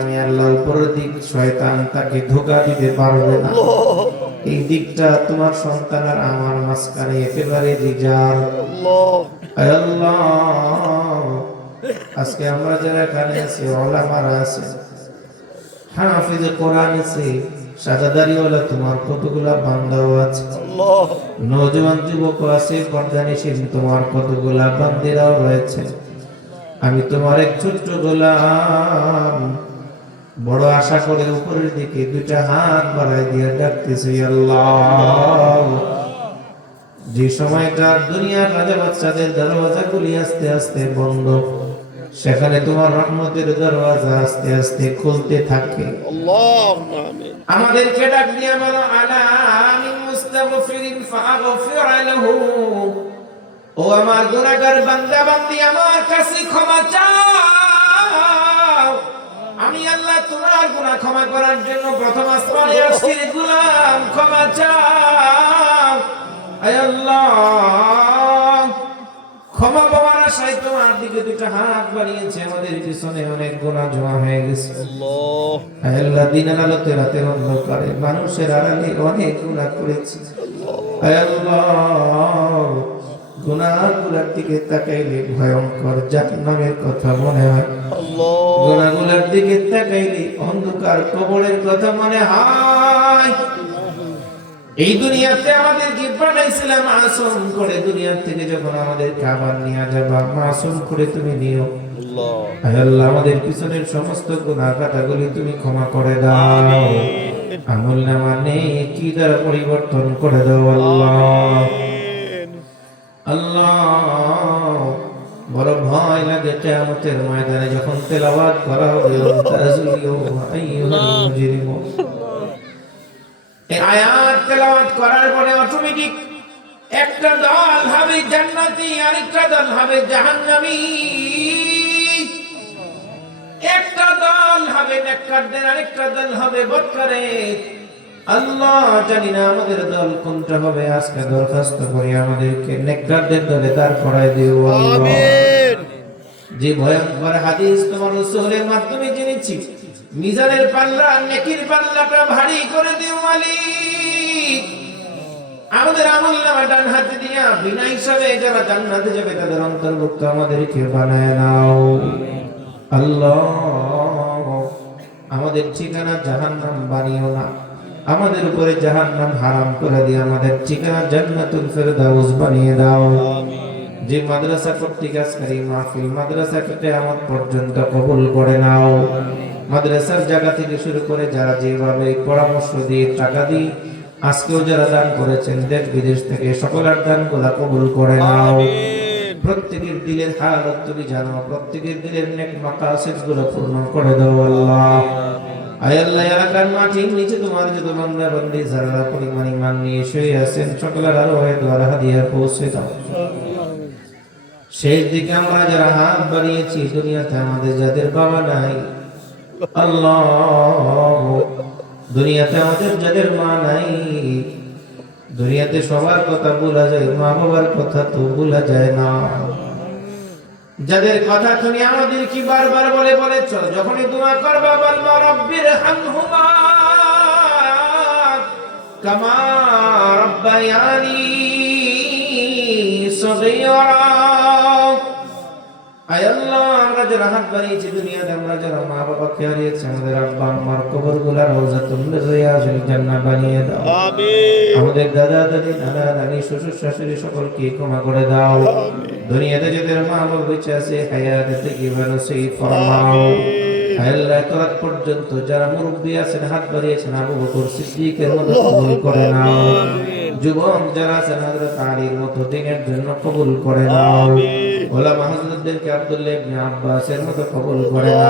আমি আল্লাহর উপরের দিক শয়তান তাকে ধোঁকা দিতে পারবে না। এই দিকটা তোমার সন্তান আর আমার মাঝখানে একেবারে রিজাল। আল্লাহ, আজকে আমরা যারা এখানে আছি, ওলামারা আছে, হাফিজ কোরআন আছে, সাজাদারিওয়ালা তোমার কতগুলা বান্দাও আছে, নওজোয়ান যুবক আছে, পর্দানিশীন তোমার কতগুলা বান্দিরাও রয়েছে। আমি তোমার এক ছোট্ট গোলাম, বড় আশা করে উপরের দিকে দুইটা হাত বাড়াই দিয়ে ডাকতেছি, আল্লাহ। যে সময়টা দুনিয়ার রাজা বাচ্চাদের দরওয়াজাগুলি আস্তে আস্তে বন্ধ, সেখানে তোমার রহমতের দরওয়াজা আস্তে আস্তে খুলতে থাকে। আমাদেরকে ডাক দিয়ে বলো, আলা মিন মুস্তাগফিরিন ফাগফির লাহু। ও আমার গুনাহগার বান্দা বান্দি, আমার কাছে ক্ষমা চাও। আমি আল্লাহ তোমার গুনাহ ক্ষমা করার জন্য প্রথম আসমানে আসছি। গোলাম ক্ষমা চাও, আয় আল্লাহ। ক্ষমা পাওয়ার আশায় তোমার দিকে দুটো হাত বাড়িয়েছে। আমাদের পিছনে অনেক গুনাহ জমা হয়ে গেছে। আয় আল্লাহ, দিনের আলোতে রাতের অন্ধকারে মানুষের আড়ালে অনেক গুনাহ করেছি। আয় আল্লাহ, গুনাহগুলোর দিকে তাকাইলে ভয়ঙ্কর জাহান্নামের কথা মনে হয়। গুনাহগুলোর দিকে তাকাইলে অন্ধকার কবরের কথা মনে হয়। এই দুনিয়াতে আমাদেরকে পাঠাইছিলাম মাসুম করে। দুনিয়া থেকে যখন আমাদেরকে আবার নিয়ে যাবা, মাসুম করে তুমি নিও। আল্লাহ, আমাদের পিছনের সমস্ত গুনাহ খাতাগুলি তুমি ক্ষমা করে দাও। আমলনামা নেকি দ্বারা পরিবর্তন করে দাও আল্লাহ। আল্লাহ, বড় ভয় লাগে কিয়ামতের ময়দানে যখন তেলাওয়াত করা হবে, তাজলিউ আইয়ুহাল মুজরিমুন। এই আয়াত তেলাওয়াত করার পরে অটোমেটিক একটা দল হবে জান্নাতি, আরেকটা দল হবে জাহান্নামী। একটা দল হবে নেককারদের, আরেকটা দল হবে বদকারের। আল্লাহ, জানি না আমাদের দল কোনটা হবে। আজকে দরখাস্ত করি, আমাদেরকে নেককারদের দলে দাঁড় করায় দিও আমিন। যে ভয়ঙ্কর হাদিস তোমার রাসূলের মাধ্যমে জেনেছি, মিজানের পাল্লা, নেকির পাল্লাটা ভারী করে দিও মালিক। আমাদের আমলনামা ডান হাতে দিয়া বিনা হিসাবে যারা জান্নাতে যাবে তাদের অন্তর্ভুক্ত আমাদেরকে বানায় নাও আল্লাহ। আমাদের ঠিকানা জাহান্নাম বানিও না, আমাদের উপরে জাহান্নাম হারাম করে দিয়ে আমাদের ঠিকানা জান্নাতুল ফেরদাউস বানিয়ে দাও। যে মাদ্রাসা কর্তৃক আজকের এই মাহফিল, মাদ্রাসাকে কিয়ামত পর্যন্ত কবুল করে নাও। মাদ্রাসার জায়গা থেকে শুরু করে যারা যেভাবে পরামর্শ দিয়ে, টাকা দিয়ে, আজকেও যারা দান করেছেন দেশ বিদেশ থেকে, সকলের দানগুলো কবুল করে নাও। প্রত্যেকের দিলের হালত তুমি জানো, প্রত্যেকের দিলের নেক মাকাসিদগুলো পূর্ণ করে দাও আল্লাহ। আয় আল্লাহ, এলাকার মাটির নিচে তোমার যত বান্দা বান্দি যারা পরিমাণ ঈমান নিয়ে শুয়ে আছেন, সকলের আরো হয়ে দোয়ার হাদিয়া পৌঁছে দাও। সেই দিকে আমরা যারা হাত বাড়িয়েছি, দুনিয়াতে আমাদের যাদের বাবা নাই আল্লাহ, দুনিয়াতে আমাদের যাদের মা নাই, দুনিয়াতে সবার কথা ভুলা যায়, মা বাবার কথা তো ভুলা যায় না। যাদের কথা তুমি আমাদের কি বারবার বলে বলেছ, যখনই দোয়া করবা বলবা রব্বির হামহুমা কামা রব্বায়ানি সগীরা। আয় আল্লাহ, আমরা যারা হাত বাড়িয়েছি দুনিয়াতে, আমরা যারা মা বাবাকে হারিয়েছি, আমাদের আব্বা আম্মার কবরগুলো রওজাতুল রিয়াজুল জান্নাহ বানিয়ে দাও আমিন। আমাদের দাদা দাদি, নানা নানি, শ্বশুর শাশুড়ি সকলকে ক্ষমা করে দাও। দুনিয়াতে যাদের মা বাবা বেঁচে আছে, হায়াতে থেকে ভালো সেই ফরমাও আল্লাহ। তরাত পর্যন্ত যারা মুরব্বি আছেন, হাত বাড়িয়েছেন, আবু বকর সিদ্দিকের মতো কবুল করে নাও। যুবক যারা আছেন, হযরত আলীর মতো দিনের জন্য কবুল করে নাও। ওলামা হযরতদেরকে আব্দুল্লাহ ইবনে আব্বাসের মতো কবুল করে নাও।